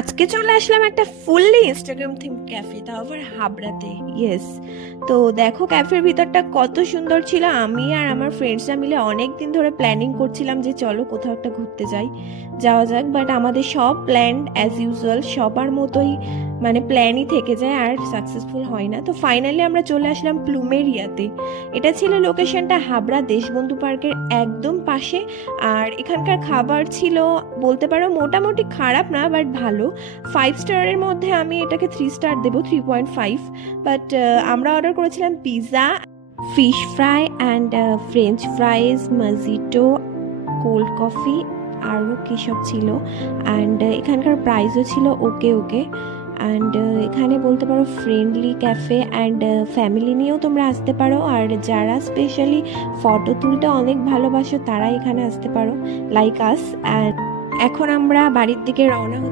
আজকে চলে আসলাম একটা ফুললি ইনস্টাগ্রাম থিম ক্যাফে আবার হাবড়াতে। ইয়েস তো দেখো ক্যাফের ভিতরটা কত সুন্দর ছিল। আমি আর আমার ফ্রেন্ডসরা মিলে অনেক দিন ধরে প্ল্যানিং করছিলাম যে চলো কোথাও একটা ঘুরতে যাই। যাওয়া যাক বাট আমাদের সব প্ল্যান অ্যাজ ইউজুয়াল সবার মতোই মানে প্ল্যানই থেকে যায় আর সাকসেসফুল হয় না। তো ফাইনালি আমরা চলে আসলাম প্লুমেরিয়াতে এটা ছিল লোকেশনটা হাবড়া দেশবন্ধু পার্কের একদম পাশে। আর এখানকার খাবার ছিল, বলতে পারো মোটামুটি খারাপ না বাট ভালো। ফাইভ স্টারের মধ্যে আমি এটাকে থ্রি স্টার দেবো থ্রি পয়েন্ট ফাইভ বাট আমরা অর্ডার করেছিলাম pizza fish fry and french fries mojito cold coffee আরও কী সব ছিল। অ্যান্ড এখানকার প্রাইসও ছিল ওকে ওকে অ্যান্ড এখানে বলতে পারো ফ্রেন্ডলি ক্যাফে অ্যান্ড ফ্যামিলি নিয়েও তোমরা আসতে পারো। আর যারা স্পেশালি ফটো তুলতে অনেক ভালোবাসো তারা এখানে আসতে পারো লাইক আস অ্যান্ড এখন আমরা বাড়ির দিকে রওনা হচ্ছি।